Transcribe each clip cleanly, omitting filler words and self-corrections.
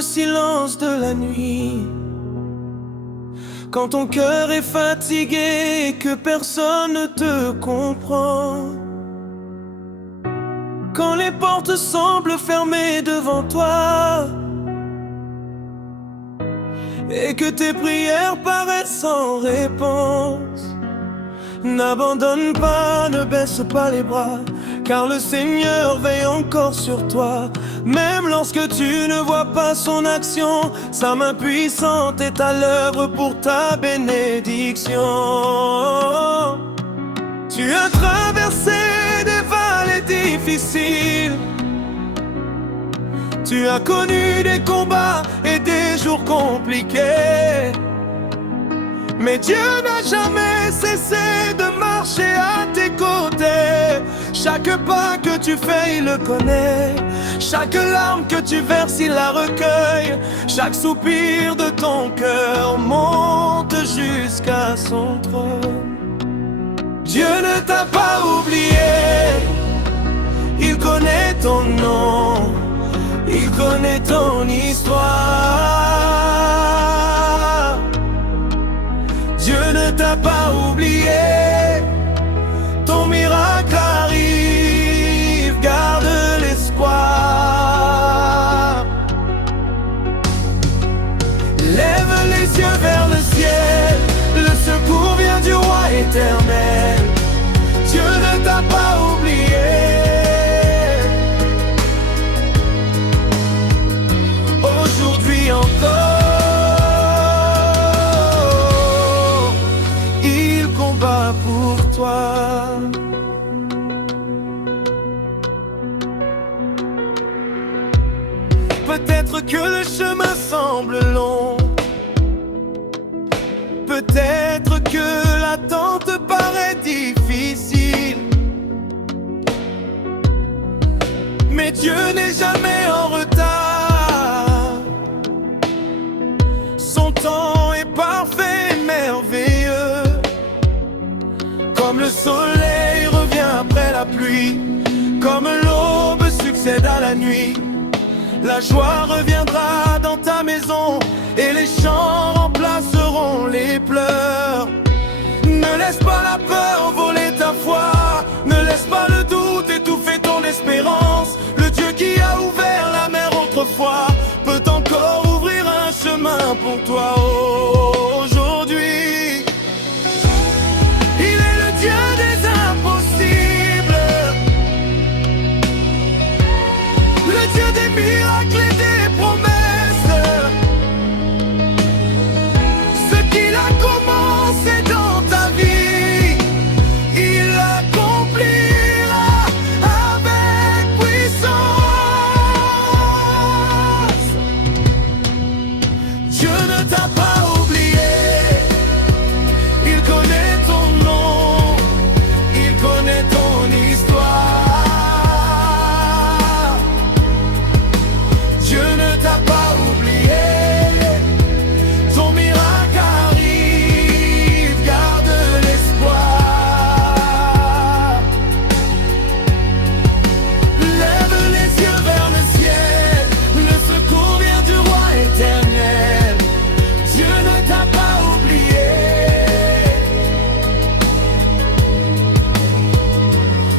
le silence de la nuit. Quand ton cœur est fatigué et que personne ne te comprend. Quand les portes semblent fermées devant toi et que tes prières paraissent sans réponse. N'abandonne pas, ne baisse pas les bras, car le Seigneur veille encore sur toi. Même lorsque tu ne vois pas son action, sa main puissante est à l'œuvre pour ta bénédiction. Tu as traversé des vallées difficiles, tu as connu des combats et des jours compliqués. Mais Dieu n'a jamais cessé de marcher à tes côtés. Chaque pas que tu fais, il le connaît. Chaque larme que tu verses, il la recueille. Chaque soupir de ton cœur monte jusqu'à son trône. Dieu ne t'a pas oublié, il connaît ton nom, il connaît ton histoire. Dieu ne t'a pas oublié, ton miracle arrive, garde l'espoir. Lève les yeux vers le ciel, le secours vient du roi éternel. Dieu ne t'a pas oublié, aujourd'hui encore, il combat pour toi. Peut-être que le chemin semble long, peut-être que l'attente paraît difficile, mais Dieu n'est jamais en retard. Son temps est parfait et merveilleux. Comme le soleil revient après la pluie, comme l'aube succède à la nuit, la joie reviendra dans ta maison et les chants remplaceront les pleurs. Ne laisse pas la peur voler ta foi, ne laisse pas le doute étouffer ton espérance. Le Dieu qui a ouvert la mer autrefois peut encore ouvrir un chemin pour toi aujourd'hui. Il est le Dieu des impossibles, le Dieu des miracles et des promesses. Ce qu'il a commencé dans ta vie, il l'accomplira avec puissance. Dieu ne t'a pas oublié, il connaît ton nom, il connaît ton histoire. Dieu ne t'a pas oublié, ton miracle arrive, garde l'espoir. Lève les yeux vers le ciel, le secours vient du roi éternel. Dieu ne t'a pas oublié,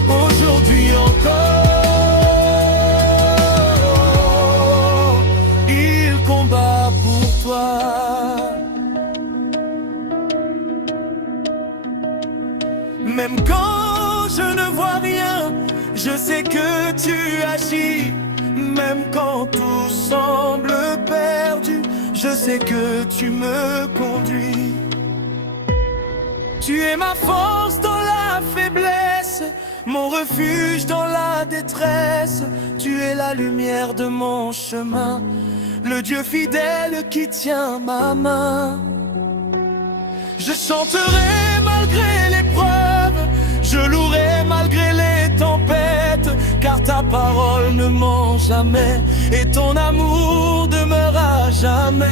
aujourd'hui encore, il combat pour toi. Même quand je ne vois rien, je sais que tu agis. Même quand tout semble perdu, je sais que tu me conduis. Tu es ma force dans la faiblesse, mon refuge dans la détresse. Tu es la lumière de mon chemin, le Dieu fidèle qui tient ma main. Je chanterai malgré l'épreuve, je louerai malgré les tempêtes, car ta parole ne ment jamais et ton amour demeurera jamais.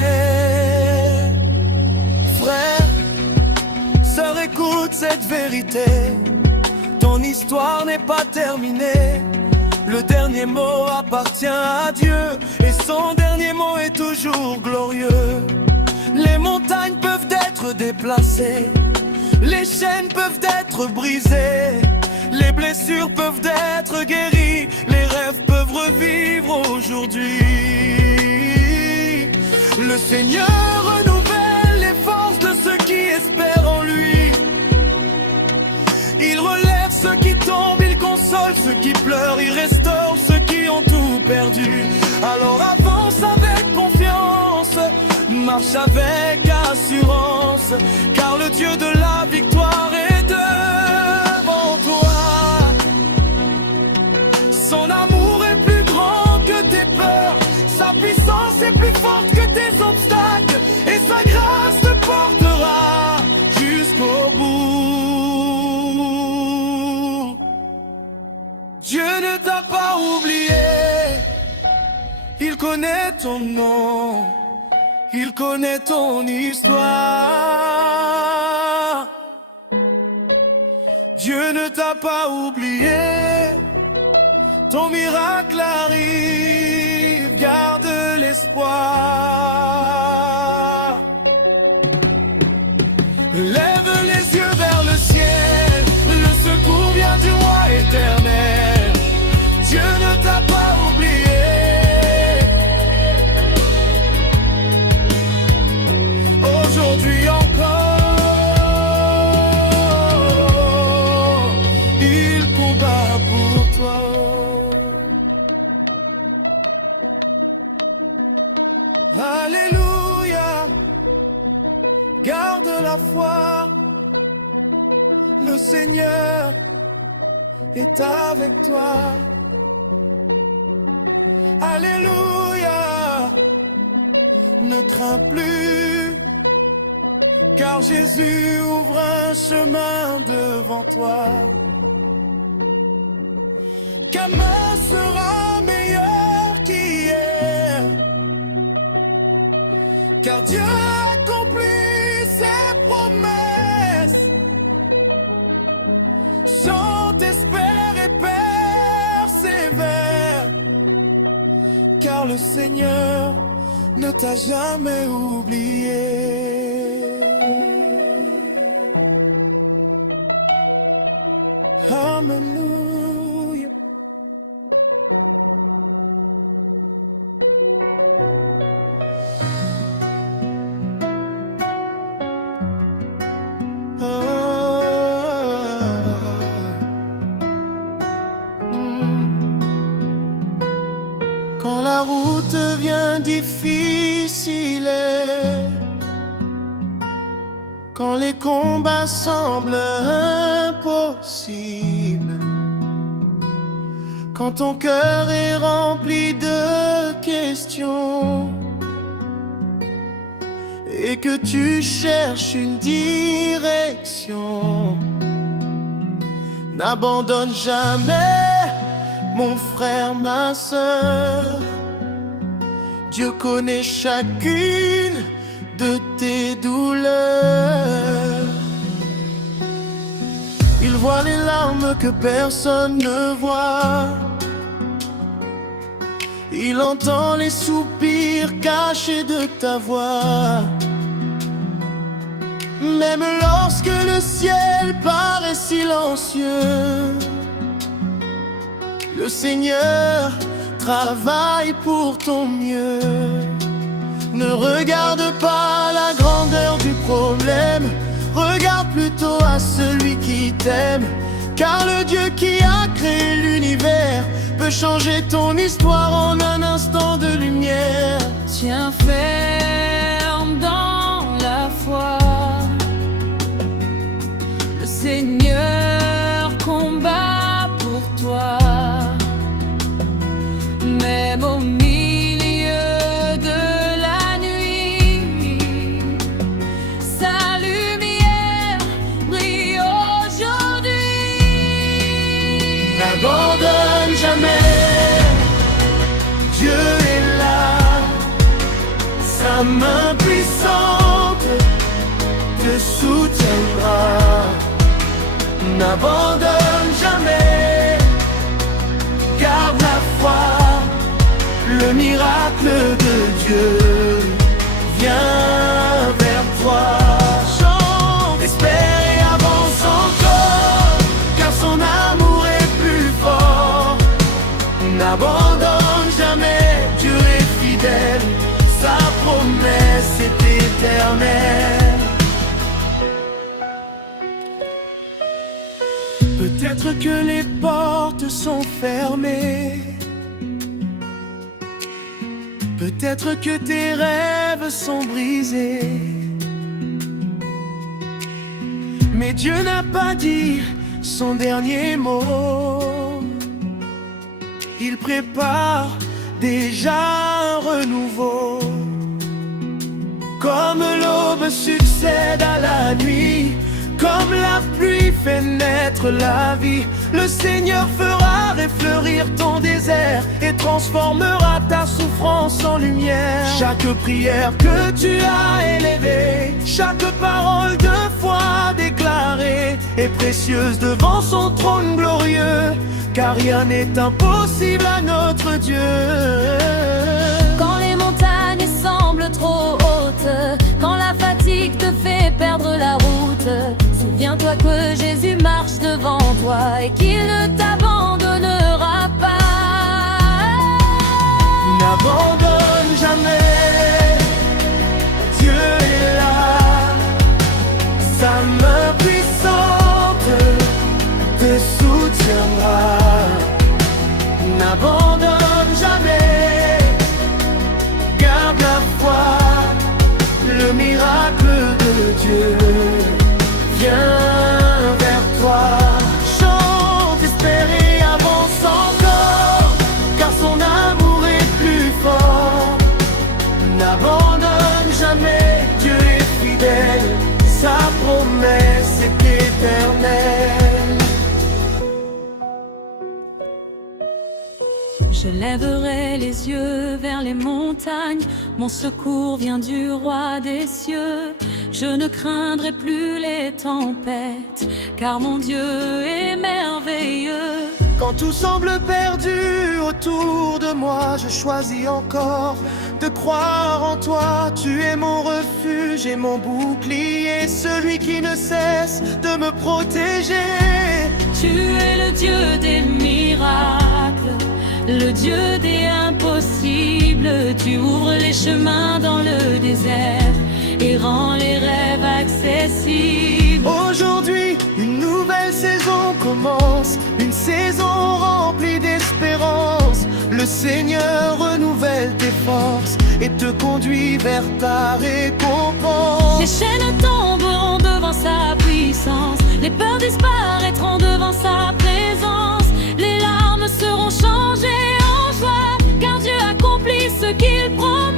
Frère, sœur, écoute cette vérité, ton histoire n'est pas terminée. Le dernier mot appartient à Dieu et son dernier mot est toujours toujours glorieux. Les montagnes peuvent être déplacées, les chaînes peuvent être brisées, les blessures peuvent être guéries, les rêves peuvent revivre aujourd'hui. Le Seigneur renouvelle les forces de ceux qui espèrent en lui. Il relève ceux qui tombent, il console ceux qui pleurent, il restaure ceux qui ont tout perdu. Alors avance avec confiance, marche avec assurance, car le Dieu de la victoire est devant toi. Son amour est plus grand que tes peurs, sa puissance est plus forte que tes obstacles, et sa grâce te portera jusqu'au bout. Dieu ne t'a pas oublié, il connaît ton nom, il connaît ton histoire. Dieu ne t'a pas oublié, ton miracle arrive, garde l'espoir. Lève les yeux vers le ciel, le secours vient du roi éternel. Dieu ne t'a pas oublié, aujourd'hui encore, il combat pour toi. Alléluia, garde la foi, le Seigneur est avec toi. Alléluia, ne crains plus, car Jésus ouvre un chemin devant toi. Qu'Ama sera meilleur qu'hier, car Dieu accomplit ses promesses. Chante, espère et persévère, car le Seigneur ne t'a jamais oublié. Alléluia. Quand la route devient difficile, quand les combats semblent impossibles, quand ton cœur est rempli de questions et que tu cherches une direction, n'abandonne jamais, mon frère, ma sœur. Dieu connaît chacune de tes douleurs. Il voit les larmes que personne ne voit. Il entend les soupirs cachés de ta voix. Même lorsque le ciel paraît silencieux, le Seigneur travaille pour ton mieux. Ne regarde pas la grandeur du problème, regarde plutôt à celui qui t'aime. Car le Dieu qui a créé l'univers peut changer ton histoire en un instant de lumière. Tiens ferme dans la foi, le Seigneur combat pour toi. Même au milieu de la nuit, sa lumière brille aujourd'hui. N'abandonne jamais, Dieu est là, sa main puissante te soutiendra. N'abandonne jamais, garde la foi, le miracle de Dieu éternel. Peut-être que les portes sont fermées, peut-être que tes rêves sont brisés, mais Dieu n'a pas dit son dernier mot. Il prépare déjà un renouveau. Comme l'aube succède à la nuit, comme la pluie fait naître la vie, le Seigneur fera refleurir ton désert et transformera ta souffrance en lumière. Chaque prière que tu as élevée, chaque parole de foi déclarée est précieuse devant son trône glorieux, car rien n'est impossible à notre Dieu. Quand les montagnes semblent trop hautes, quand la fatigue te fait perdre la route, souviens-toi que Jésus marche devant toi et qu'il ne t'abandonnera pas. N'abandonne jamais, Dieu est là, sa main puissante te soutiendra. N'abandonne jamais, garde la foi, le miracle de Dieu vient vers toi. Chante, espère et avance encore, car son amour est plus fort. N'abandonne jamais, Dieu est fidèle, sa promesse est éternelle. Je lèverai les yeux vers les montagnes, mon secours vient du roi des cieux. Je ne craindrai plus les tempêtes, car mon Dieu est merveilleux. Quand tout semble perdu autour de moi, je choisis encore de croire en toi. Tu es mon refuge et mon bouclier, celui qui ne cesse de me protéger. Tu es le Dieu des miracles, le Dieu des impossibles. Tu ouvres les chemins dans le désert et rends les rêves accessibles. Aujourd'hui, une nouvelle saison commence, une saison remplie d'espérance. Le Seigneur renouvelle tes forces et te conduit vers ta récompense. Les chaînes tomberont devant sa puissance, les peurs disparaîtront devant sa présence. Les larmes seront changées en joie, car Dieu accomplit ce qu'il promet.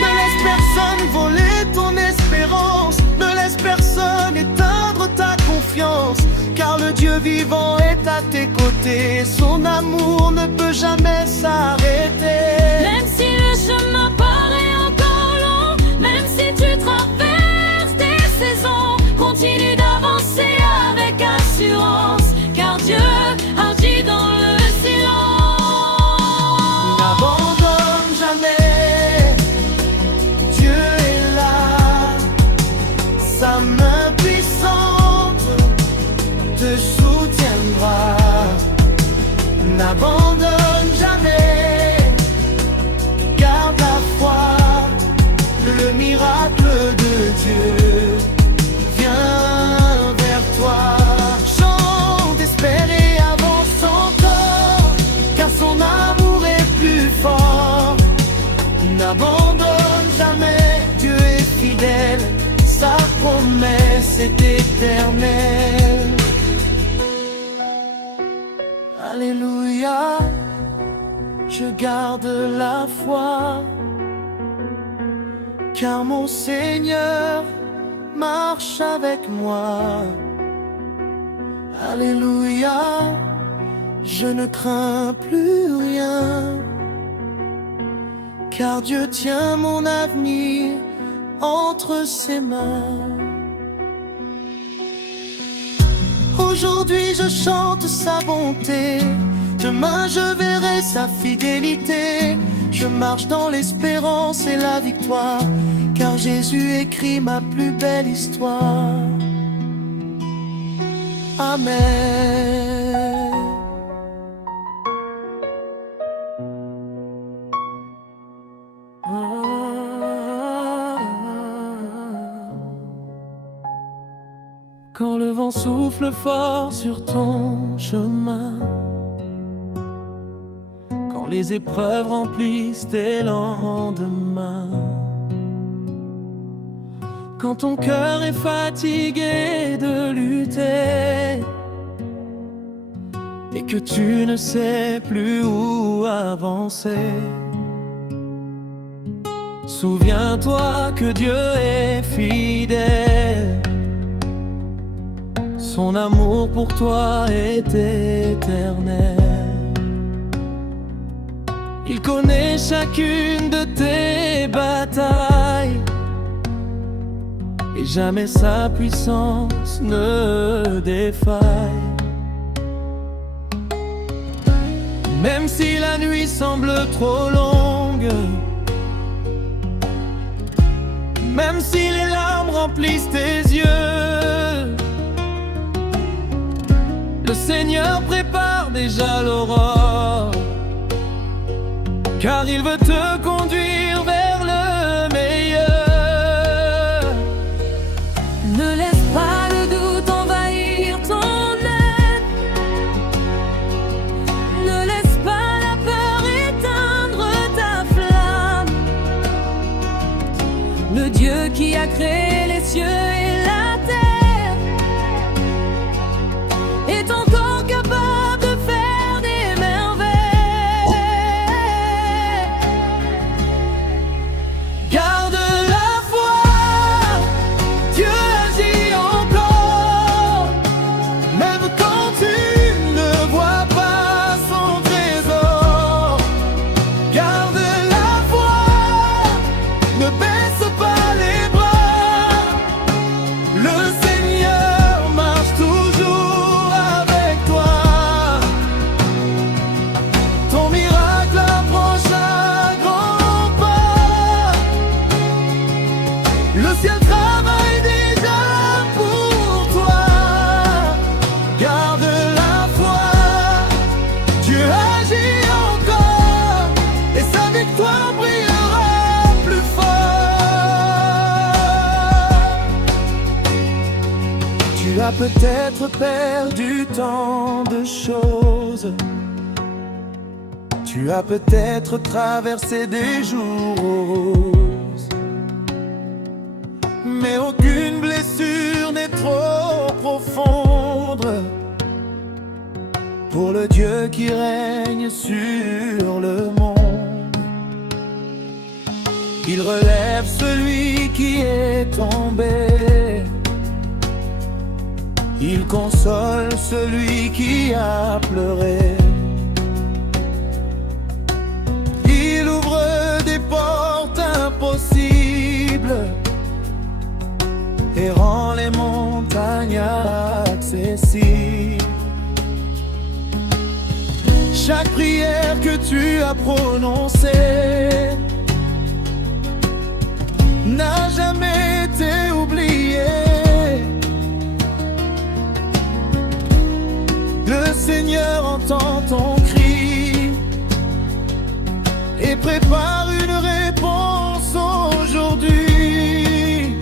Ne laisse personne voler ton espérance, ne laisse personne éteindre ta confiance, car le Dieu vivant est à tes côtés, son amour ne peut jamais s'arrêter. Même si le chemin paraît encore long, même si tu traverses des saisons, continue d'avancer avec assurance, car Dieu agit dans le silence. N'abandonne jamais, Dieu est là, sa main puissante te soutiendra. N'abandonne jamais, garde la foi, le miracle de Dieu vient vers toi. Chante, espère et avance encore, car son amour est plus fort. N'abandonne jamais, Dieu est fidèle, sa promesse est éternelle. Alléluia, je garde la foi, car mon Seigneur marche avec moi. Alléluia, je ne crains plus rien, car Dieu tient mon avenir entre ses mains. Aujourd'hui je chante sa bonté, demain je verrai sa fidélité. Je marche dans l'espérance et la victoire, car Jésus écrit ma plus belle histoire. Amen. Quand le vent souffle fort sur ton chemin, quand les épreuves remplissent tes lendemains, quand ton cœur est fatigué de lutter et que tu ne sais plus où avancer, souviens-toi que Dieu est fidèle. Son amour pour toi est éternel. Il connaît chacune de tes batailles et jamais sa puissance ne défaille. Même si la nuit semble trop longue, même si les larmes remplissent tes yeux, le Seigneur prépare déjà l'aurore, car il veut te conduire vers le meilleur. Ne laisse pas le doute envahir ton être. Ne laisse pas la peur éteindre ta flamme. Le Dieu qui a créé les cieux et la terre est encore capable de faire des merveilles. Garde la foi, Dieu agit encore, même quand tu ne vois pas son trésor. Garde la foi, ne baisse pas les bras, le Seigneur marche toujours avec toi. Ton miracle approche à grands pas, le ciel travaille déjà pour toi. Garde la foi, Dieu agit encore, et sa victoire brillera plus fort. Tu as peut-être perdu tant de choses, tu as peut-être traversé des jours roses, mais aucune blessure n'est trop profonde pour le Dieu qui règne sur le monde. Il relève celui qui est tombé, il console celui qui a pleuré. Il ouvre des portes impossibles et rend les montagnes accessibles. Chaque prière que tu as prononcée n'a jamais été oubliée. Le Seigneur entend ton cri et prépare une réponse aujourd'hui.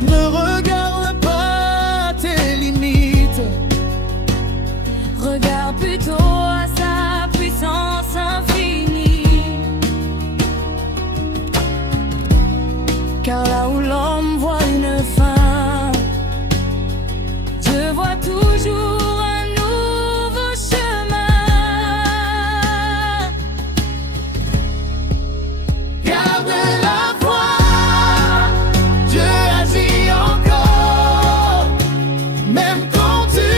Ne regarde pas tes limites, Regarde plutôt à sa puissance infinie. Car là où l'homme voit une fin, Dieu voit toujours un nouveau chemin. garde la foi, Dieu agit encore, même quand tu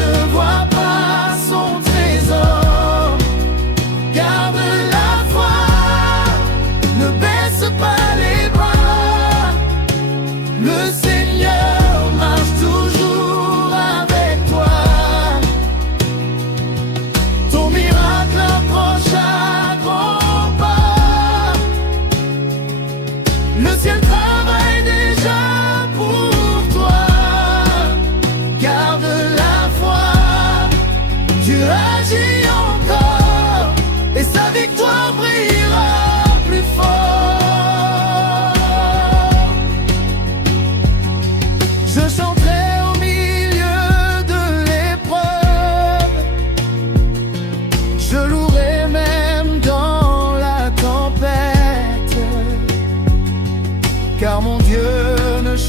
ne vois pas son trésor. Garde la foi, ne baisse pas les bras, le Seigneur marche toujours avec toi. Ton miracle approche à grands pas, le ciel travaille déjà pour toi. Garde la foi, Dieu agit encore, et sa victoire brillera plus fort.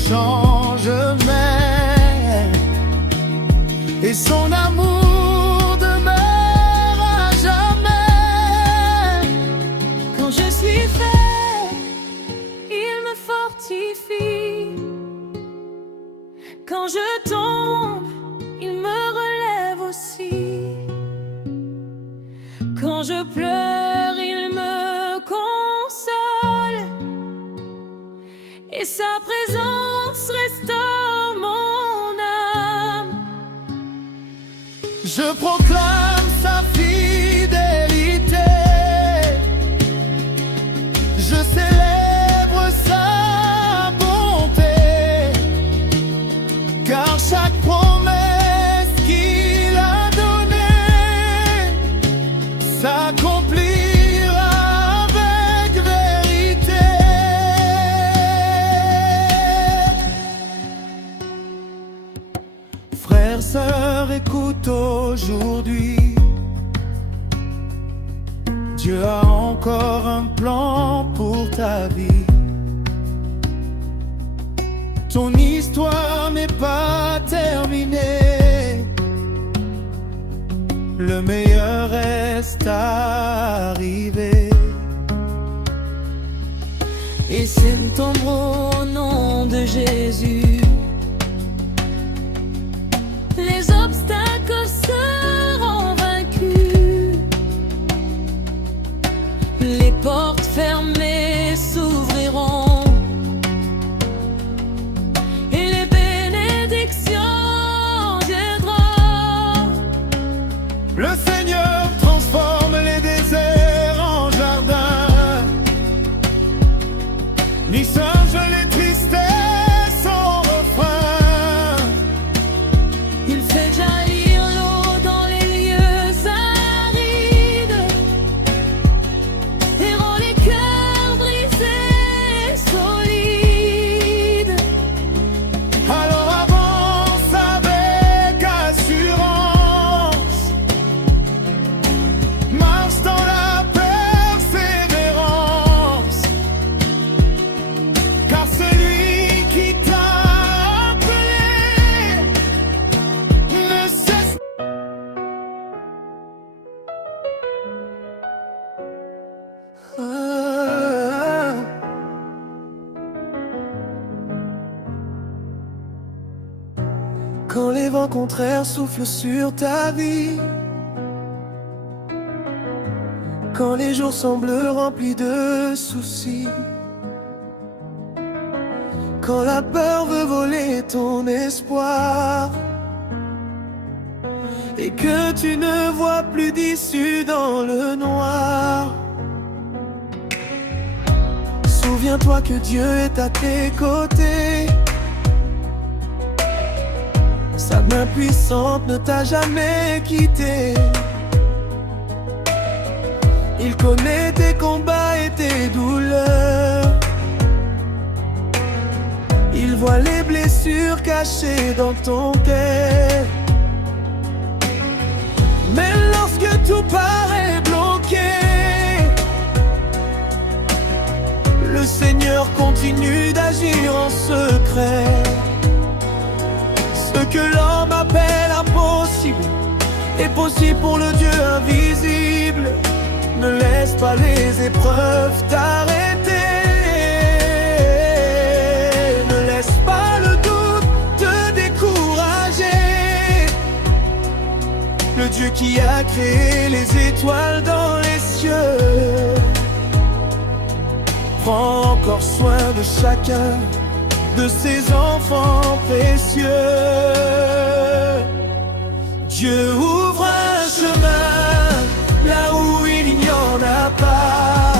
change, mais et son amour demeure à jamais. Quand je suis faible, il me fortifie. Quand je tombe, il me relève aussi. Quand je pleure, il me console. Et sa présence restaure mon âme. Je proclame sa fidélité, je célèbre sa bonté, car chaque promesse qu'il a donnée s'accomplira avec vérité. Frères, sœurs, écoute aujourd'hui, Dieu a encore un plan pour ta vie. Ton histoire n'est pas terminée, le meilleur reste à arriver. Et c'est ton au nom de Jésus. Les obstacles seront vaincus. Les portes fermées s'ouvriront. Et les bénédictions viendront. Le Seigneur transforme les déserts en jardins. Ni singe les tristesses en refrain. Il fait jaillir l'eau dans les lieux arides et rend les cœurs brisés solides. Alors avance avec assurance, marche dans la persévérance, car celui qui t'a appelé ne cesse. Quand les vents contraires soufflent sur ta vie, quand les jours semblent remplis de soucis, quand la peur veut voler ton espoir et que tu ne vois plus d'issue dans le noir, souviens-toi que Dieu est à tes côtés. Sa main puissante ne t'a jamais quitté. Il connaît tes combats et tes douleurs. Il voit les blessures cachées dans ton cœur. Mais lorsque tout paraît bloqué, le Seigneur continue d'agir en secret. Ce que l'homme appelle impossible est possible pour le Dieu invisible. Ne laisse pas les épreuves t'arrêter. Ne laisse pas le doute te décourager. Le Dieu qui a créé les étoiles dans les cieux prend encore soin de chacun de ses enfants précieux. Dieu ouvre un chemin là où il n'y en a pas.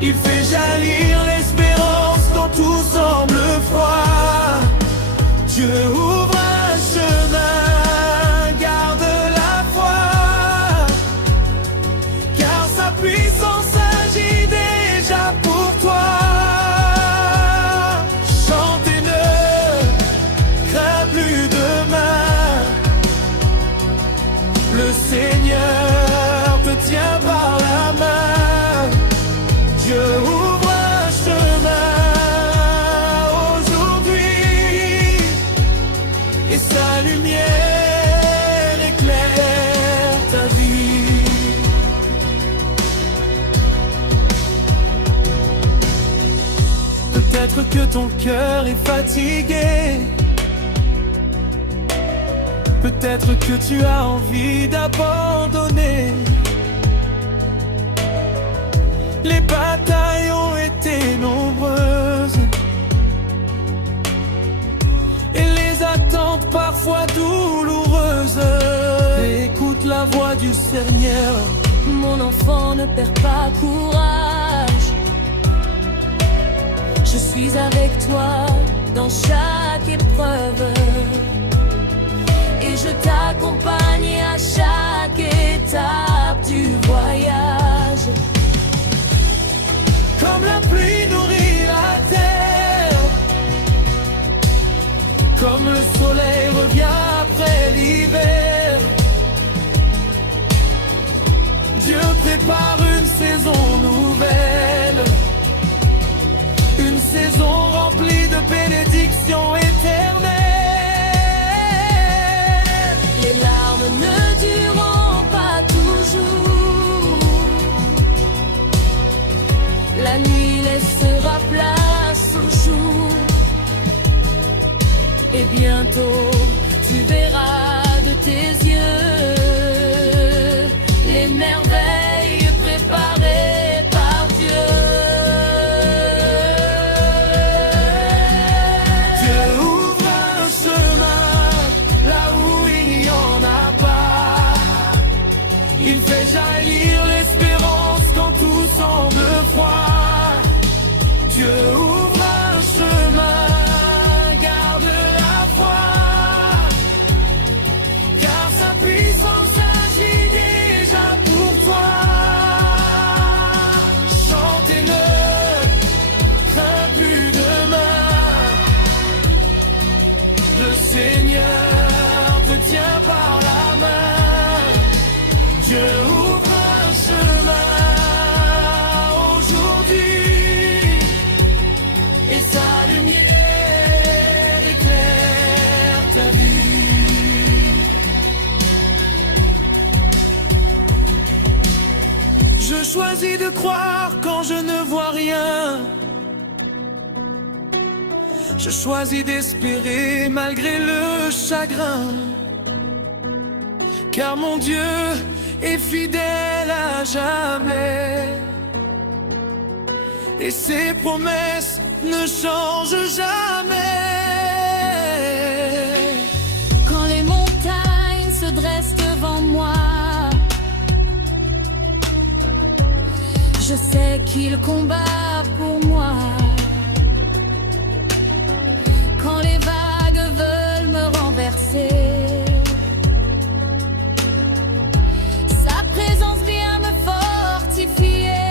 Il fait jaillir l'espérance quand tout semble froid. Dieu ouvre un chemin, garde la foi, car sa puissance agit déjà pour toi. Le Seigneur te tient par la main. Dieu ouvre un chemin aujourd'hui. Peut-être que ton cœur est fatigué. Peut-être que tu as envie d'abandonner. Les batailles ont été nombreuses et les attentes parfois douloureuses. Écoute la voix du Seigneur. Mon enfant, ne perds pas courage. Je suis avec toi dans chaque épreuve et je t'accompagne à chaque étape du voyage. Comme la pluie nourrit la terre, comme le soleil revient après l'hiver, Dieu prépare une saison nouvelle, une saison remplie de bénédictions éternelles. Les larmes ne dureront pas toujours. La nuit laissera place au jour. Et bientôt, tu verras de tes yeux les merveilles préparées par Dieu. Dieu ouvre un chemin là où il n'y en a pas. Il fait jaillir l'espérance quand tout semble froid. Dieu ouvre un chemin, garde la foi, car sa puissance agit déjà pour toi. Chantez-le, crains plus demain. Le Seigneur te tient par la main. Dieu ouvre un chemin aujourd'hui et sa lumière éclaire ta vie. Je choisis de croire quand je ne vois rien. Je choisis d'espérer malgré le chagrin, car mon Dieu est fidèle à jamais et ses promesses ne changent jamais. Quand les montagnes se dressent devant moi, je sais qu'il combat pour moi. Quand les vagues veulent me renverser, sa présence vient me fortifier.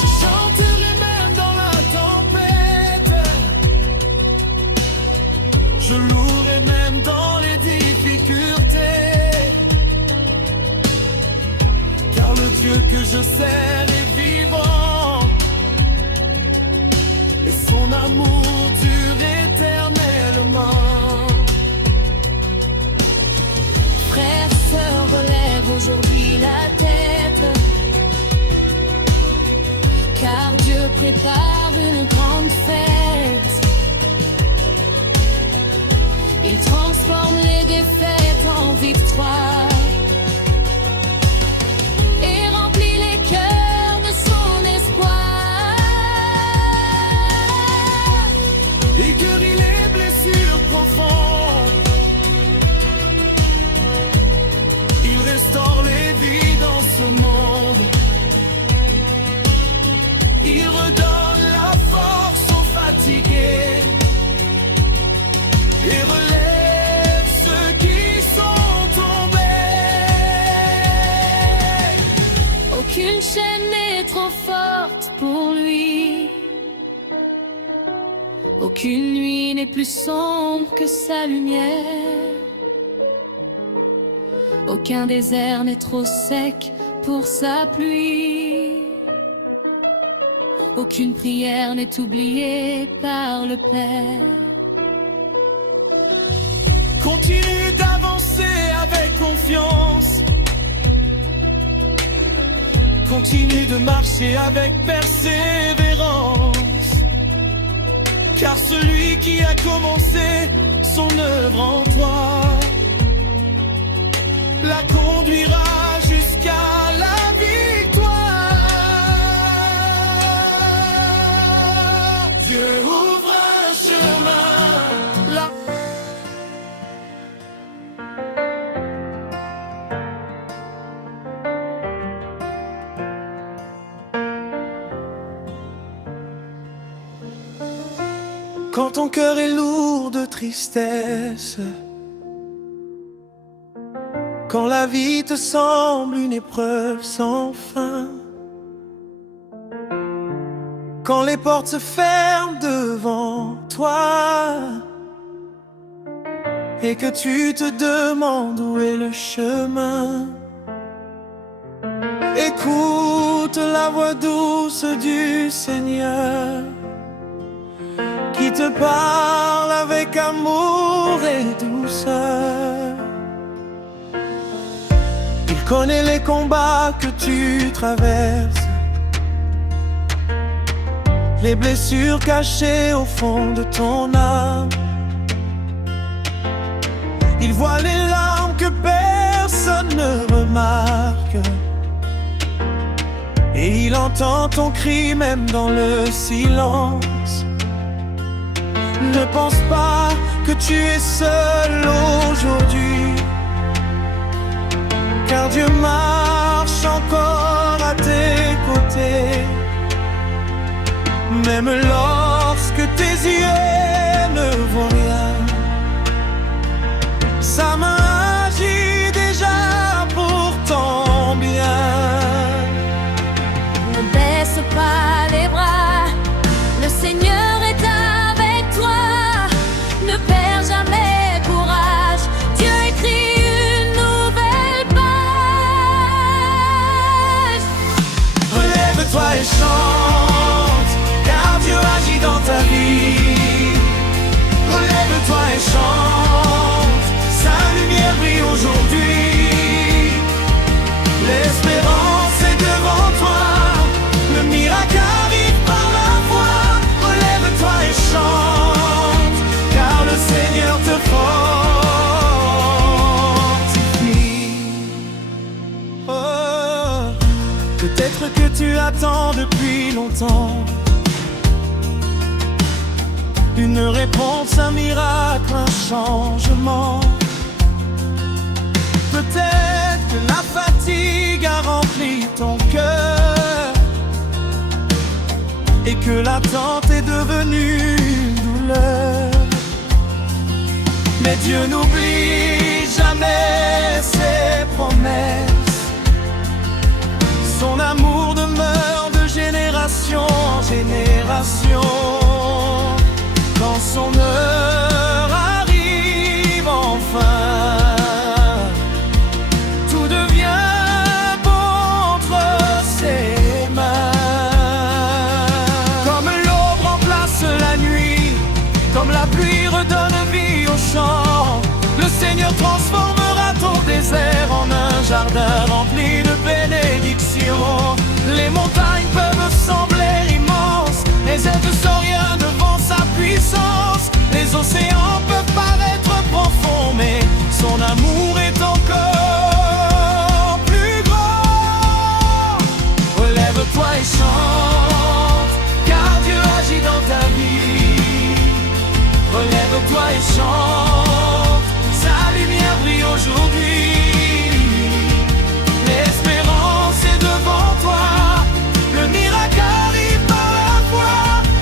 Je chanterai même dans la tempête, je louerai même dans les difficultés, car le Dieu que je sers est vivant et son amour dure éternellement. Frères, sœurs, relève aujourd'hui la tête, car Dieu prépare une grande fête. Il transforme les défaites en victoire et remplit les cœurs de son espoir. Il guérit les blessures profondes, il restaure les vies dans ce monde. Il redonne la force aux fatigués et relève ceux qui sont tombés. Aucune chaîne n'est trop forte pour lui. Aucune nuit n'est plus sombre que sa lumière. Aucun désert n'est trop sec pour sa pluie. Aucune prière n'est oubliée par le Père. Continue d'avancer avec confiance. continue de marcher avec persévérance, car celui qui a commencé son œuvre en toi la conduira jusqu'à la victoire. Dieu ouvre un chemin là. Quand ton cœur est lourd de tristesse, quand la vie te semble une épreuve sans fin, quand les portes se ferment devant toi et que tu te demandes où est le chemin, écoute la voix douce du Seigneur qui te parle avec amour et douceur. Il connaît les combats que tu traverses, les blessures cachées au fond de ton âme. Il voit les larmes que personne ne remarque, et il entend ton cri même dans le silence. Ne pense pas que tu es seul aujourd'hui, car Dieu marche encore à tes côtés. Même lorsque tes yeux ne voient rien, sa main agit déjà pour ton bien. Ne baisse pas les bras, le Seigneur est avec toi. Ne perds jamais courage, Dieu écrit une nouvelle page. Relève-toi et chante, car Dieu agit dans ta vie. Relève-toi et chante, sa lumière brille aujourd'hui. L'espérance est devant toi, le miracle arrive par la foi. Relève-toi et chante, car le Seigneur te fortifie. Oh, peut-être que tu attends depuis longtemps une réponse, un miracle, un changement. Peut-être que la fatigue a rempli ton cœur et que l'attente est devenue une douleur. Mais Dieu n'oublie jamais ses promesses. Son amour demeure de génération en génération. Quand son heure arrive enfin, tout devient beau entre ses mains. Comme l'aube remplace la nuit, comme la pluie redonne vie au champ, le Seigneur transformera ton désert en un jardin rempli de bénédictions. Les montagnes peuvent sembler immenses, les ailes sont rien devant sa puissance. Les océans peuvent paraître profonds, mais son amour est encore plus grand. Relève-toi et chante, car Dieu agit dans ta vie. Relève-toi et chante, sa lumière brille aujourd'hui. L'espérance est devant toi, le miracle arrive par la foi.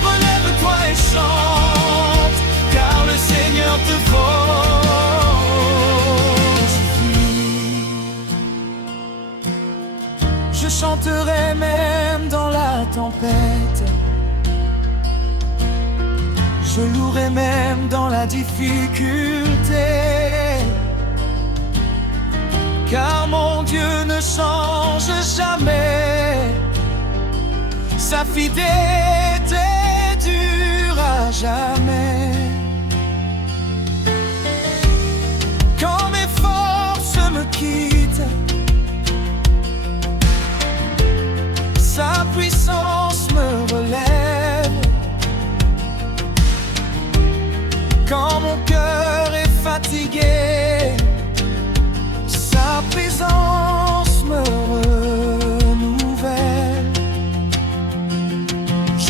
Relève-toi et chante, car le Seigneur te fortifie. Je chanterai même dans la tempête, je louerai même dans la difficulté, car mon Dieu ne change jamais. Sa fidélité dure à jamais. Quand mes forces me quittent,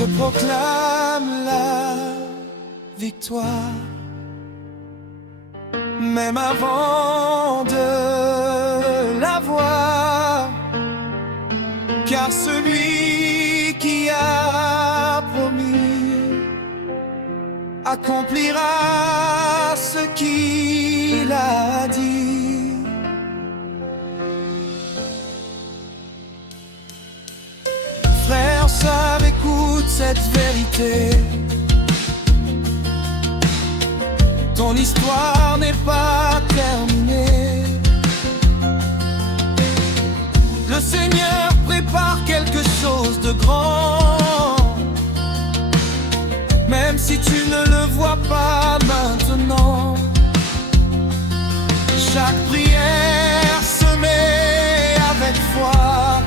je proclame la victoire, même avant de la voir, car celui qui a promis accomplira ce qu'il a dit. Frères, sœurs, écoute cette vérité. Ton histoire n'est pas terminée. Le Seigneur prépare quelque chose de grand, même si tu ne le vois pas maintenant. Chaque prière semée avec foi,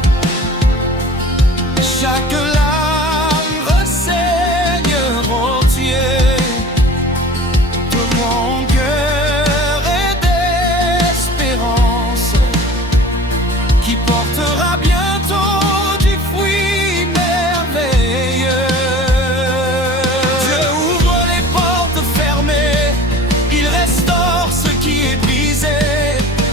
chaque larme renseigne entier. Tout mon cœur est d'espérance qui portera bientôt du fruit merveilleux. Dieu ouvre les portes fermées, il restaure ce qui est brisé,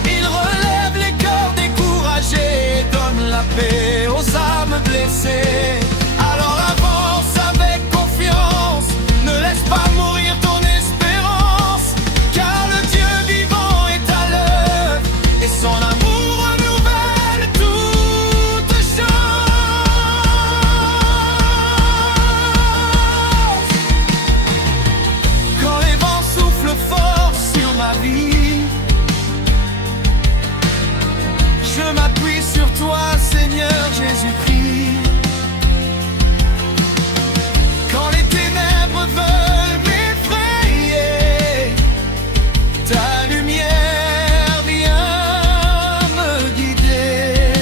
il relève les cœurs découragés, donne la paix aux âmes blessées. Alors avance avec confiance, ne laisse pas mourir ton espérance, car le Dieu vivant est à l'œuvre et son amour renouvelle toute chose. Quand les vents soufflent fort sur ma vie, je m'appuie sur toi, Seigneur Jésus-Christ. Quand les ténèbres veulent m'effrayer, ta lumière vient me guider.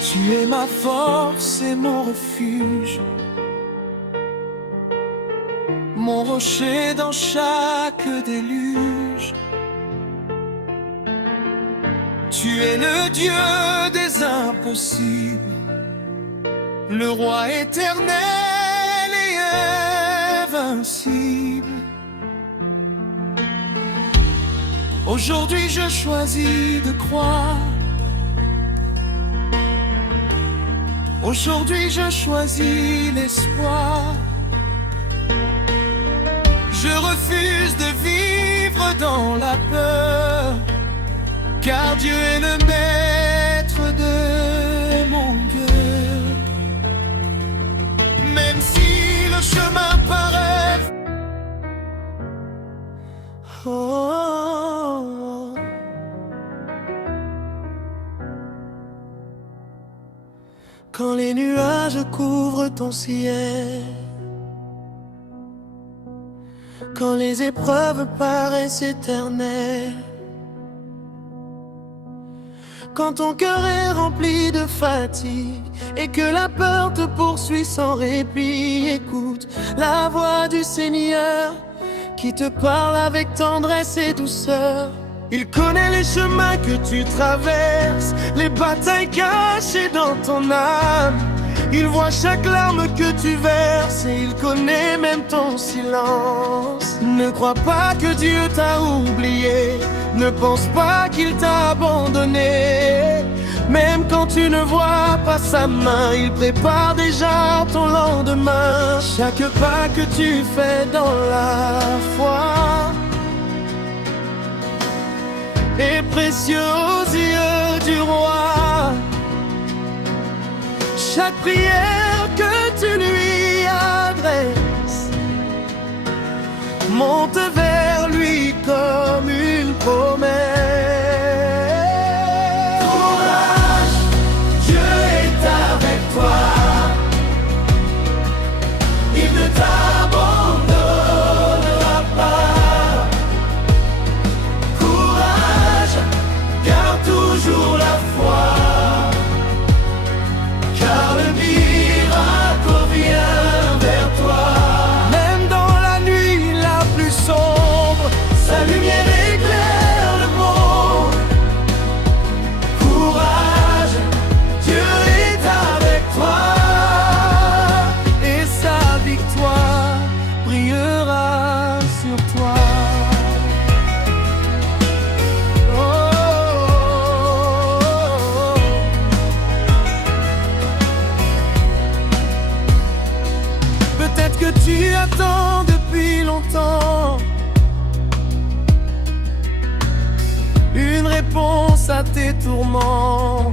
Tu es ma force et mon refuge, mon rocher dans chaque déluge. Tu es le Dieu des impossibles, le roi éternel et invincible. Aujourd'hui je choisis de croire, aujourd'hui je choisis l'espoir. Je refuse de vivre dans la peur, car Dieu est le maître de mon cœur. Même si le chemin paraît quand les nuages couvrent ton ciel, quand les épreuves paraissent éternelles, quand ton cœur est rempli de fatigue et que la peur te poursuit sans répit, écoute la voix du Seigneur qui te parle avec tendresse et douceur. Il connaît les chemins que tu traverses, les batailles cachées dans ton âme. Il voit chaque larme que tu verses et il connaît même ton silence. Ne crois pas que Dieu t'a oublié, ne pense pas qu'il t'a abandonné. Même quand tu ne vois pas sa main, il prépare déjà ton lendemain. Chaque pas que tu fais dans la foi est précieux aux yeux du roi. Chaque prière que tu lui adresses monte vers lui comme une promesse. Courage, Dieu est avec toi. Il ne t'abandonnera pas. Courage, garde toujours la foi, car le miracle vient vers toi. Même dans la nuit la plus sombre, attends depuis longtemps une réponse à tes tourments.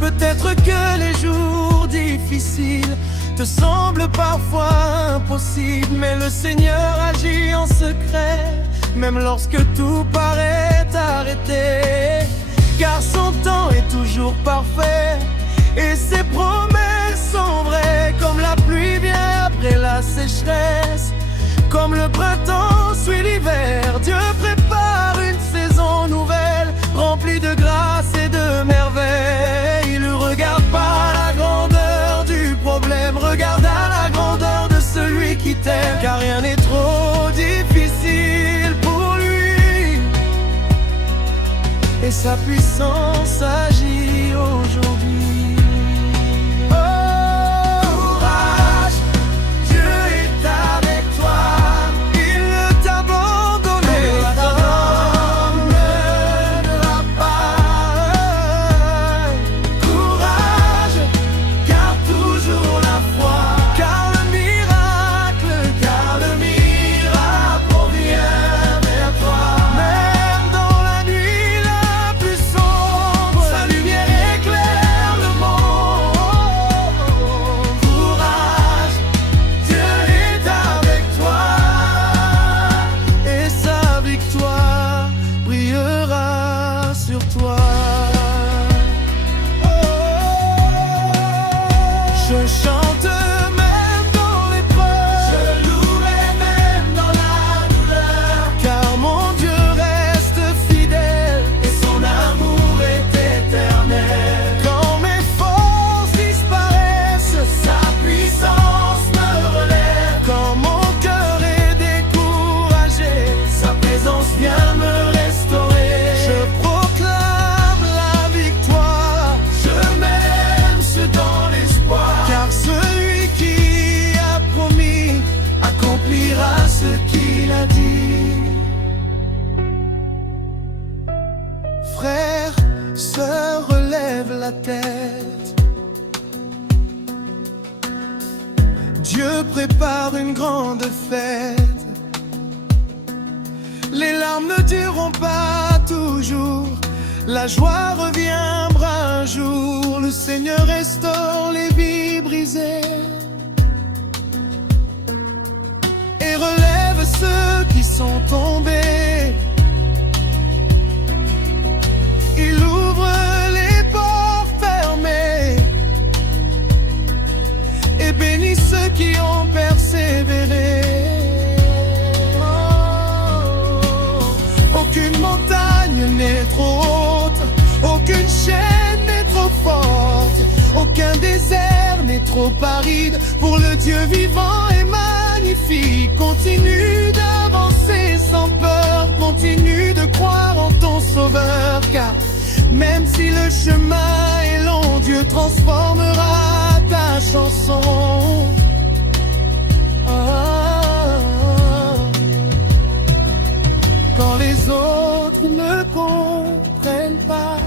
Peut-être que les jours difficiles te semblent parfois impossibles, mais le Seigneur agit en secret, même lorsque tout paraît arrêté. Car son temps est toujours parfait et ses promesses sont vraies. Comme la pluie vient après la sécheresse, comme le printemps suit l'hiver, Dieu prépare une saison nouvelle, remplie de grâce et de merveilles. Il ne regarde pas la grandeur du problème, regarde à la grandeur de celui qui t'aime. Car rien n'est trop difficile pour lui, et sa puissance agit aujourd'hui. Je chante même dans l'épreuve, je louerai même dans la douleur, car mon Dieu reste fidèle et son amour est éternel. Quand mes forces disparaissent, sa puissance me relève. Quand mon cœur est découragé, sa présence vient me restaurer. Je proclame la victoire, je m'aime ce dans l'espoir, car celui qui a promis accomplira ce qu'il a dit. Frère, sœur, relève la tête. Dieu prépare une grande fête. Les larmes ne dureront pas toujours, la joie reviendra un jour. Le Seigneur restaure les vies brisées et relève ceux qui sont tombés. Il ouvre les portes fermées et bénit ceux qui ont persévéré. Aucune montagne n'est trop haute, aucune chaîne n'est trop forte, aucun désert n'est trop aride pour le Dieu vivant et magnifique. Continue d'avancer sans peur, continue de croire en ton Sauveur, car même si le chemin est long, Dieu transformera ta chanson. Quand les autres ne comprennent pas,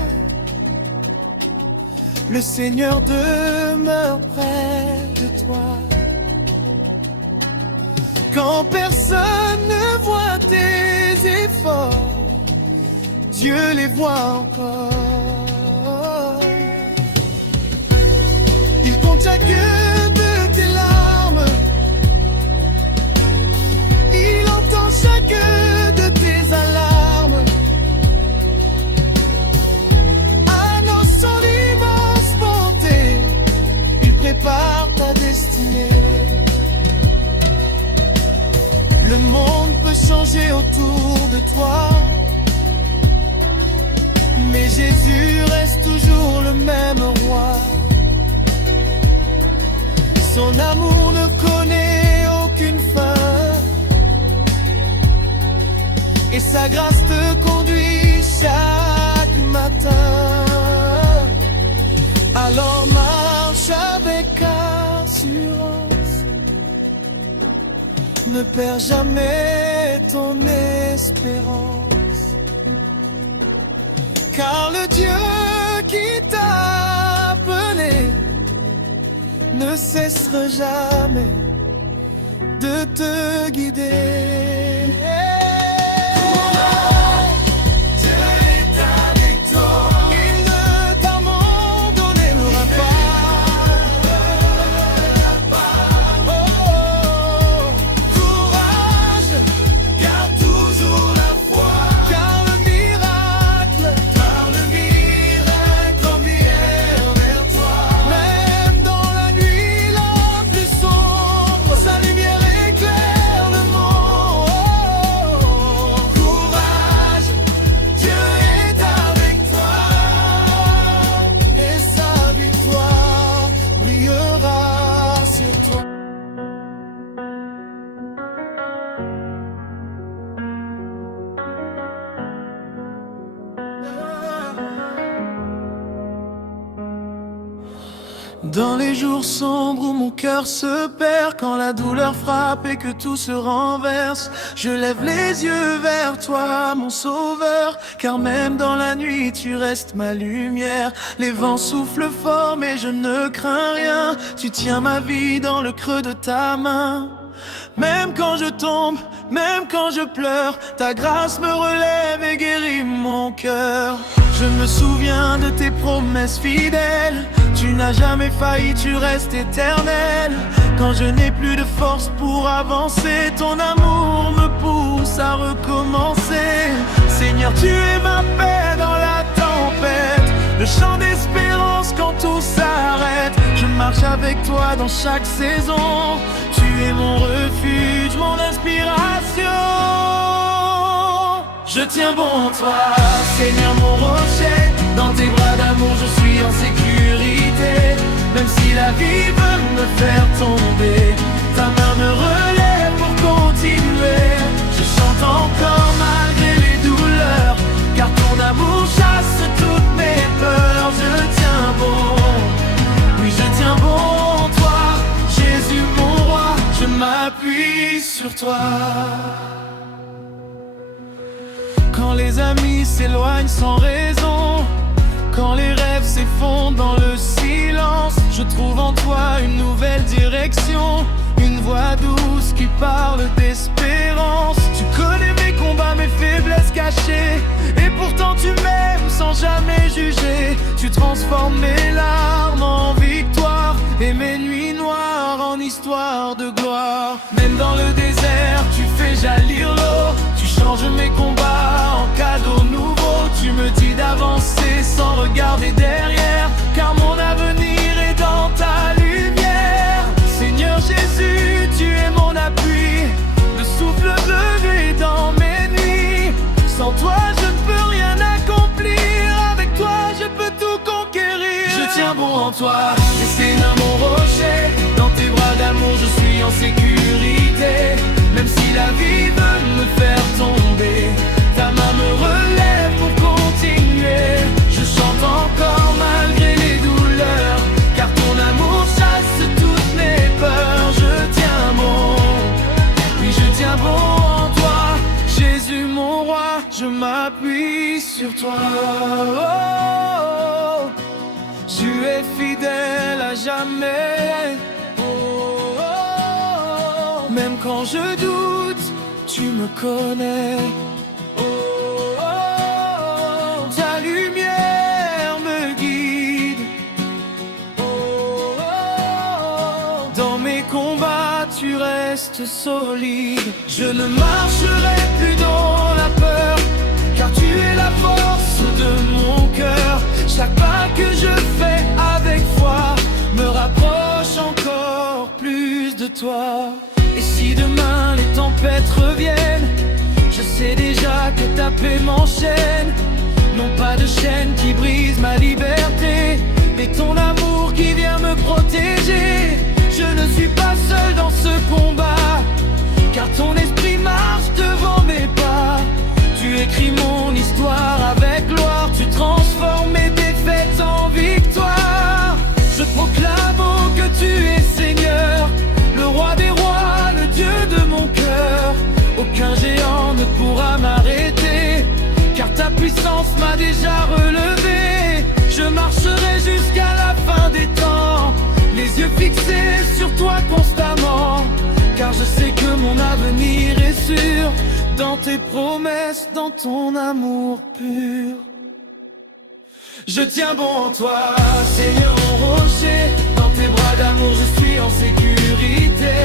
le Seigneur demeure près de toi. Quand personne ne voit tes efforts, Dieu les voit encore. Il compte chacune de tes larmes, il entend chacune de tes alarmes. Annonce son immense bonté, il prépare ta destinée. Le monde peut changer autour de toi, mais Jésus reste toujours le même roi. Son amour ne connaît aucune fin, et sa grâce te conduit chaque matin. Alors marche avec assurance, ne perds jamais ton espérance, car le Dieu qui t'a appelé ne cessera jamais de te guider. Dieu est avec toi. Il ne t'abandonnera pas. Oh, courage, garde toujours la foi. Car le miracle revient vers toi. Même dans la nuit la plus sombre, sa lumière éclaire le monde. Courage, Dieu est avec toi, et sa victoire brillera sur toi. Dans les jours sombres où mon cœur se perd, quand la douleur frappe et que tout se renverse, je lève les yeux vers toi, mon sauveur, car même dans la nuit tu restes ma lumière. Les vents soufflent fort mais je ne crains rien, tu tiens ma vie dans le creux de ta main. Même quand je tombe, même quand je pleure, ta grâce me relève et guérit mon cœur. Je me souviens de tes promesses fidèles, tu n'as jamais failli, tu restes éternel. Quand je n'ai plus de force pour avancer, ton amour me pousse à recommencer. Seigneur, tu es ma paix dans la tempête, le chant d'espérance quand tout s'arrête. Je marche avec toi dans chaque saison, tu es mon refuge, mon inspiration. Je tiens bon en toi, Seigneur mon rocher. Dans tes bras d'amour je suis en sécurité. Même si la vie veut me faire tomber, ta main me relève pour continuer. Je chante encore malgré les douleurs, car ton amour chasse toutes mes peurs. Je tiens bon, oui je tiens bon en toi, Jésus mon roi, je m'appuie sur toi. Quand les amis s'éloignent sans raison, quand les rêves s'effondrent dans le silence, je trouve en toi une nouvelle direction, une voix douce qui parle d'espérance. Tu connais mes combats, mes faiblesses cachées, et pourtant tu m'aimes sans jamais juger. Tu transformes mes larmes en victoire et mes nuits noires en histoire de gloire. Même dans le désert, tu fais jaillir l'eau, tu changes mes combats en cadeaux nouveaux. Tu me dis d'avancer sans regarder derrière, car mon avenir est dans ta lumière. Seigneur Jésus, tu es mon appui, le souffle bleu dans mes nuits. Sans toi je ne peux rien accomplir, avec toi je peux tout conquérir. Je tiens bon en toi, et c'est là mon rocher. Dans tes bras d'amour je suis en sécurité. Même si la vie veut me faire tomber, ta main me relève pour continuer. Je chante encore malgré les douleurs, car ton amour chasse toutes mes peurs. Je tiens bon, oui je tiens bon en toi, Jésus mon roi, je m'appuie sur toi. Oh, tu es fidèle à jamais. Même quand je doute, tu me connais. Oh, oh, oh, ta lumière me guide. Oh, oh, oh, dans mes combats, tu restes solide. Je ne marcherai plus dans la peur, car tu es la force de mon cœur. Chaque pas que je fais avec foi me rapproche encore plus de toi. Et si demain les tempêtes reviennent, je sais déjà que ta paix m'enchaîne. Non pas de chaîne qui brise ma liberté, mais ton amour qui vient me protéger. Je ne suis pas seul dans ce combat, car ton esprit marche devant mes pas. Tu écris mon histoire avec gloire, tu transformes mes défaites en victoire. Je proclame oh, que tu es Seigneur, le roi des rois, le Dieu de mon cœur. Aucun géant ne pourra m'arrêter, car ta puissance m'a déjà relevé. Je marcherai jusqu'à la fin des temps, les yeux fixés fixé sur toi constamment, car je sais que mon avenir est sûr dans tes promesses, dans ton amour pur. Je tiens bon en toi, Seigneur mon rocher. Dans tes bras d'amour je suis en sécurité.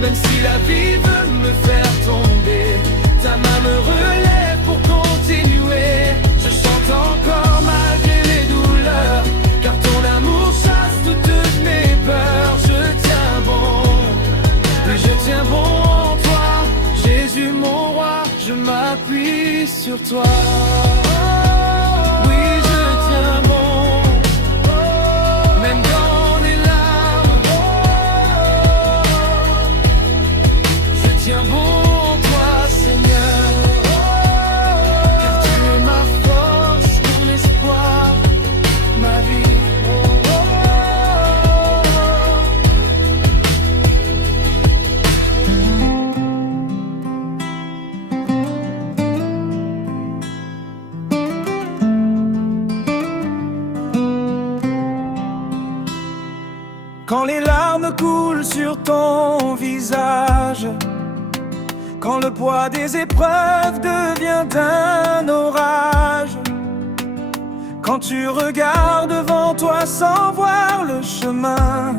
Même si la vie veut me faire tomber, ta main me relève pour continuer. Je chante encore malgré les douleurs, car ton amour chasse toutes mes peurs. Je tiens bon, oui je tiens bon en toi. Jésus mon roi, je m'appuie sur toi. Quand les larmes coulent sur ton visage, quand le poids des épreuves devient un orage, quand tu regardes devant toi sans voir le chemin,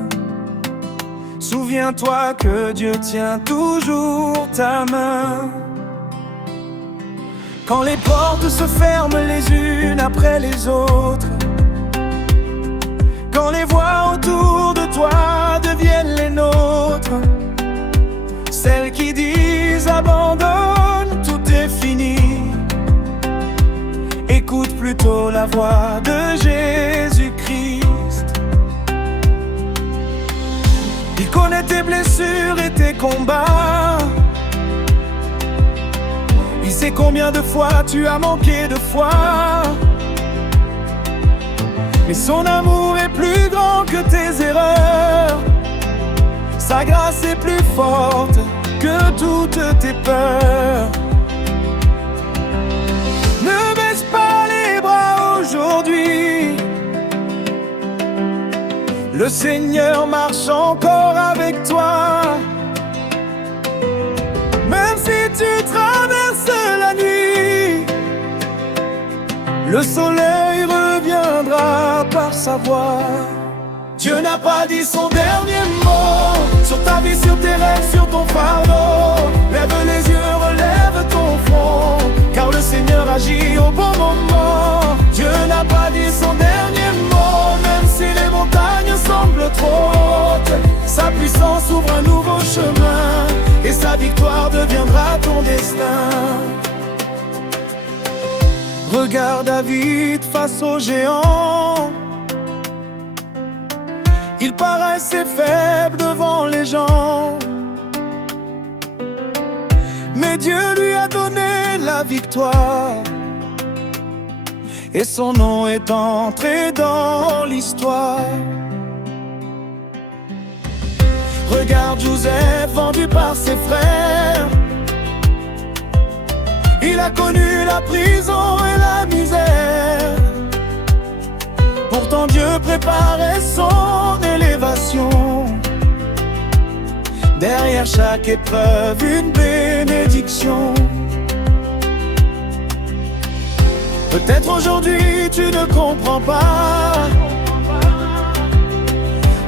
souviens-toi que Dieu tient toujours ta main. Quand les portes se ferment les unes après les autres, quand les voix autour de toi deviennent les nôtres, celles qui disent abandonne, tout est fini, écoute plutôt la voix de Jésus-Christ. Il connaît tes blessures et tes combats. Il sait combien de fois tu as manqué de foi. Mais son amour est plus grand que tes erreurs. Sa grâce est plus forte que toutes tes peurs. Ne baisse pas les bras aujourd'hui. Le Seigneur marche encore avec toi. Même si tu traverses la nuit, le soleil reviendra par sa voix. Dieu n'a pas dit son dernier mot sur ta vie, sur tes rêves, sur ton fardeau. Lève les yeux, relève ton front, car le Seigneur agit au bon moment. Dieu n'a pas dit son dernier mot, même si les montagnes semblent trop hautes. Sa puissance ouvre un nouveau chemin, et sa victoire deviendra ton destin. Regarde David face aux géants. Il paraissait faible devant les gens, mais Dieu lui a donné la victoire, et son nom est entré dans l'histoire. Regarde Joseph vendu par ses frères. Il a connu la prison et la misère. Pourtant Dieu préparait son élévation. Derrière chaque épreuve, une bénédiction. Peut-être aujourd'hui tu ne comprends pas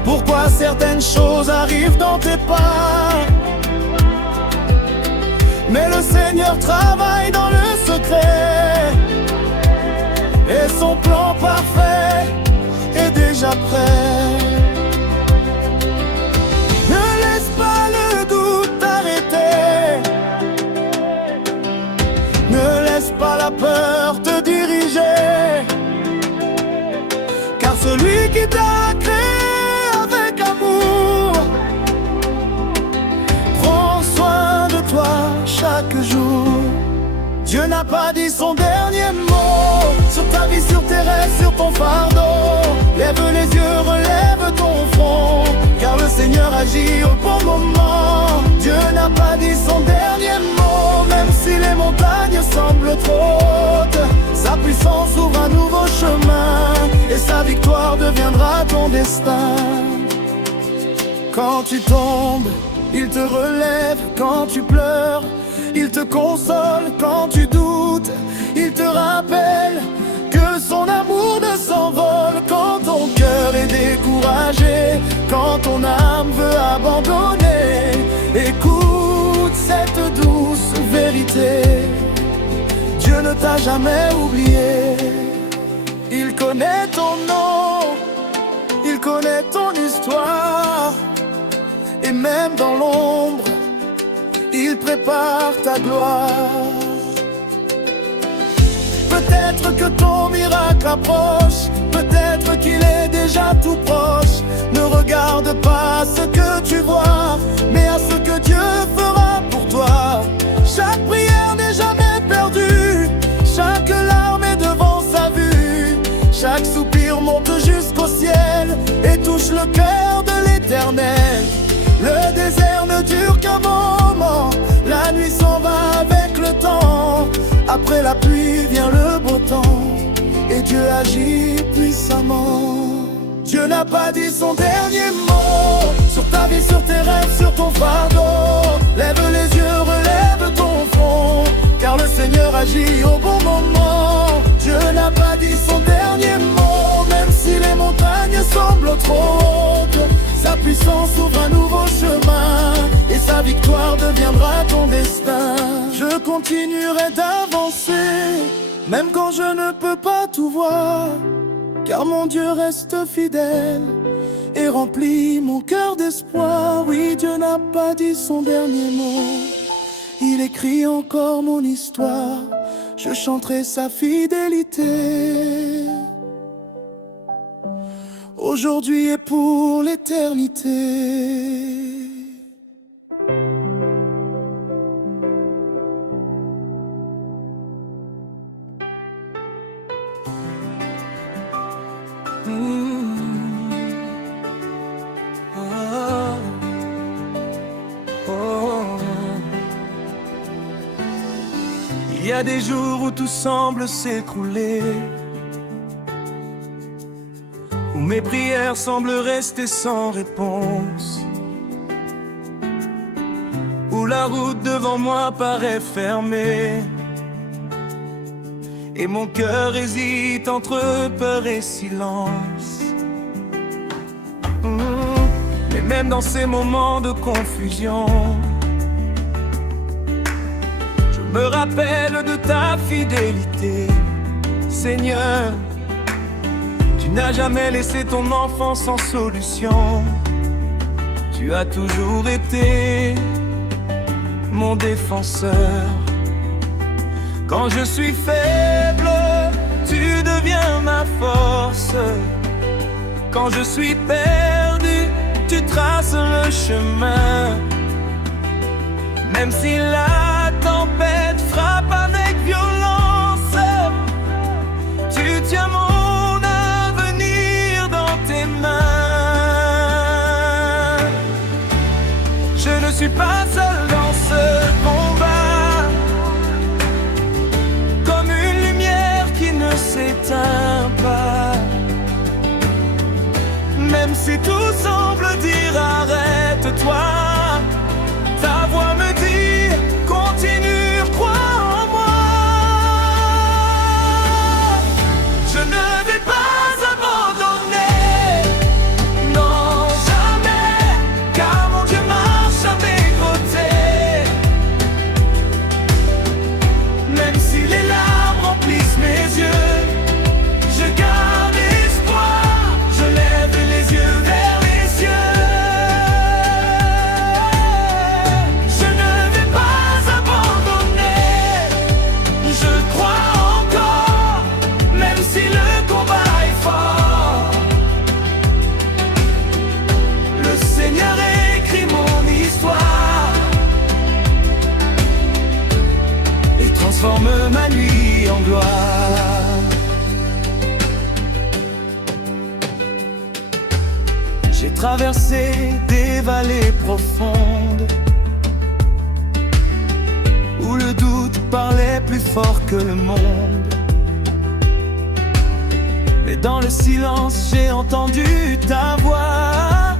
pourquoi certaines choses arrivent dans tes pas. Mais le Seigneur travaille dans le secret, et son plan parfait est déjà prêt. Ne laisse pas le doute t'arrêter. Ne laisse pas la peur te diriger, car celui qui t'a créé avec amour prend soin de toi chaque jour. Dieu n'a pas dit son dernier mot sur ta vie, sur tes rêves, sur ton fardeau. Lève les yeux, relève ton front, car le Seigneur agit au bon moment. Dieu n'a pas dit son dernier mot, même si les montagnes semblent trop hautes. Sa puissance ouvre un nouveau chemin, et sa victoire deviendra ton destin. Quand tu tombes, il te relève. Quand tu pleures, il te console. Quand tu doutes, il te rappelle que son amour ne s'envole. Quand ton cœur est découragé, quand ton âme veut abandonner, écoute cette douce vérité: Dieu ne t'a jamais oublié. Il connaît ton nom, il connaît ton histoire, et même dans l'ombre, il prépare ta gloire. Peut-être que ton miracle approche, peut-être qu'il est déjà tout proche. Ne regarde pas à ce que tu vois, mais à ce que Dieu fera pour toi. Chaque prière n'est jamais perdue, chaque larme est devant sa vue. Chaque soupir monte jusqu'au ciel et touche le cœur de l'Éternel. Le désert ne dure qu'un moment, la nuit s'en va avec le temps. Après la pluie vient le beau temps, et Dieu agit puissamment. Dieu n'a pas dit son dernier mot sur ta vie, sur tes rêves, sur ton fardeau. Lève les yeux, relève ton front, car le Seigneur agit au bon moment. Dieu n'a pas dit son dernier mot, même si les montagnes semblent trop hautes. Sa puissance ouvre un nouveau chemin, et sa victoire deviendra ton destin. Je continuerai d'avancer, même quand je ne peux pas tout voir, car mon Dieu reste fidèle et remplit mon cœur d'espoir. Oui, Dieu n'a pas dit son dernier mot, il écrit encore mon histoire. Je chanterai sa fidélité, aujourd'hui et pour l'éternité. Il y a des jours où tout semble s'écrouler, où mes prières semblent rester sans réponse, où la route devant moi paraît fermée, et mon cœur hésite entre peur et silence. Mais même dans ces moments de confusion, je me rappelle de ta fidélité, Seigneur. Tu n'as jamais laissé ton enfant sans solution. Tu as toujours été mon défenseur. Quand je suis faible, tu deviens ma force. Quand je suis perdu, tu traces le chemin. Même si la tempête frappe avec violence, tu tiens mon avenir dans tes mains. Je ne suis pas seul dans ce combat, comme une lumière qui ne s'éteint pas. Même si tout semble dire arrête-toi, ta voix me dit continue, crois en moi. Je ne vais pas abandonner, non jamais, car mon Dieu marche à mes côtés. Même si les larmes remplissent mes yeux, je garde espoir, je lève les yeux vers les cieux. Je ne vais pas abandonner, je crois encore, même si le combat est fort. Le Seigneur écrit mon histoire et transforme ma nuit en gloire. J'ai traversé des vallées profondes où le doute parlait plus fort que le monde. Mais dans le silence, j'ai entendu ta voix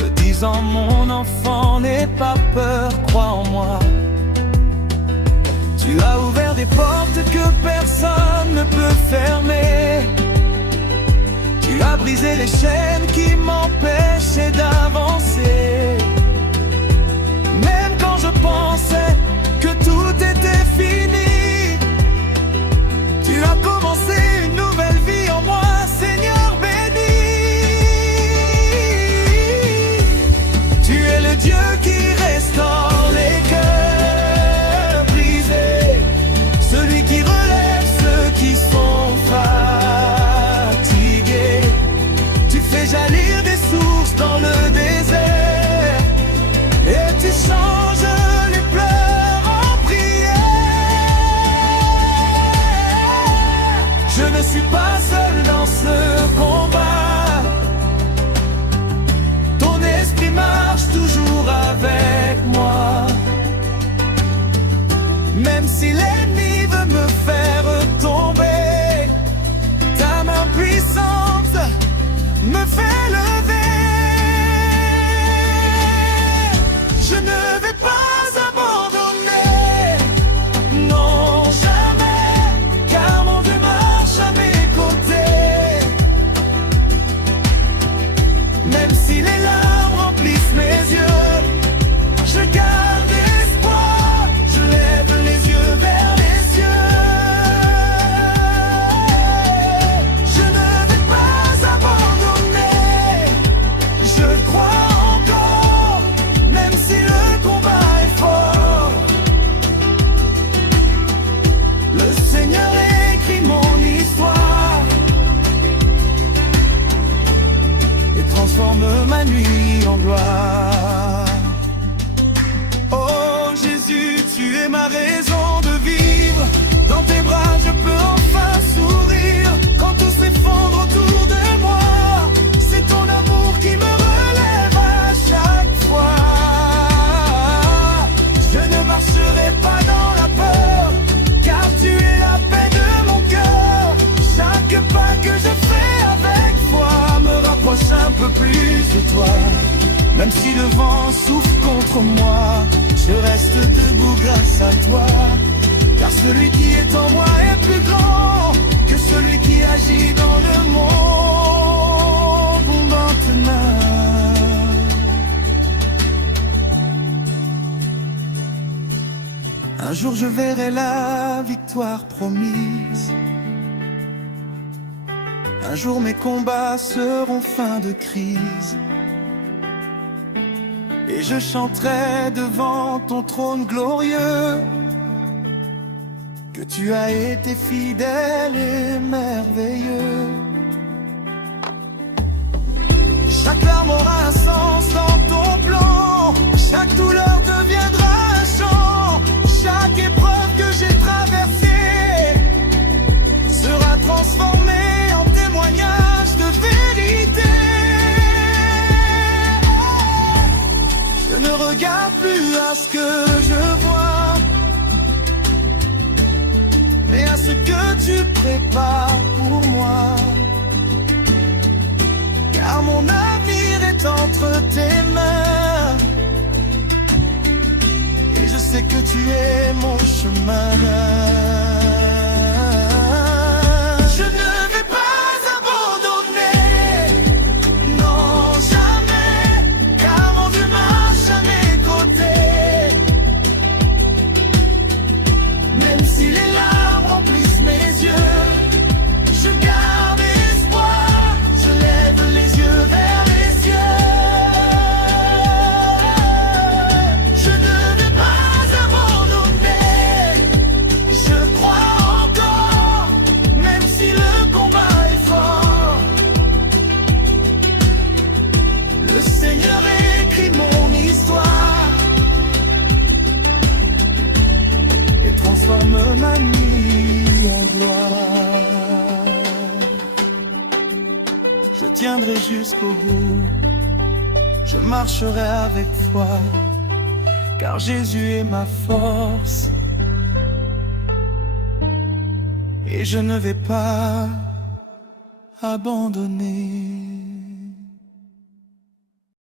me présent, mon enfant, n'aie pas peur, crois en moi. Tu as ouvert des portes que personne ne peut fermer. Tu as brisé les chaînes qui m'empêchaient d'avancer. Même quand je pensais que tout était fini, tu as commencé une nouvelle vie en moi, Seigneur béni. Tu es le Dieu qui restaure les cœurs brisés, celui qui relève ceux qui sont fatigués. Tu fais jaillir des sources dans le désert et tu changes les pleurs en prière. Je ne suis pas seul dans ce combat. Ton esprit marche toujours avec moi. Même si l'ennemi veut me faire tomber, ta main puissante me fait lever. Je ne vais pas abandonner, non jamais, car mon Dieu marche à mes côtés. Même si les larmes remplissent mes yeux, je garde espoir, je lève les yeux vers les cieux. Je ne vais pas abandonner, je crois encore, même si le combat est fort. Le Seigneur écrit mon histoire et transforme ma nuit en gloire. Oh Jésus, tu es ma raison de vivre. Dans tes bras je peux enfin sourire. Quand tout s'effondre autour de moi, c'est ton amour qui me relève à chaque fois. Je ne marcherai pas dans la peur, car tu es la paix de mon cœur. Chaque pas que je fais avec foi me rapproche un peu plus de toi. Même si le vent souffle contre moi, je reste debout grâce à toi. Car celui qui est en moi est plus grand que celui qui agit dans le monde maintenant. Un jour je verrai la victoire promise. Un jour mes combats seront fin de crise. Et je chanterai devant ton trône glorieux que tu as été fidèle et merveilleux. Chaque larme aura un sens dans ton plan. Chaque douleur deviendra un chant. Chaque épreuve que j'ai traversée sera transformée en témoignage de vérité. Je ne regarde plus à ce que je vois, mais à ce que tu prépares pour moi. Car mon avenir est entre tes mains, et je sais que tu es mon chemin. Je ne vais pas abandonner, non jamais, car mon Dieu marche à mes côtés. Même si les larmes remplissent mes yeux, je garde espoir, je lève les yeux vers les cieux. Je ne vais pas abandonner, je crois encore, même si le combat est fort. Le Seigneur écrit mon histoire et transforme ma nuit en gloire. Je tiendrai jusqu'au bout, je marcherai avec foi, car Jésus est ma force. Et je ne vais pas abandonner.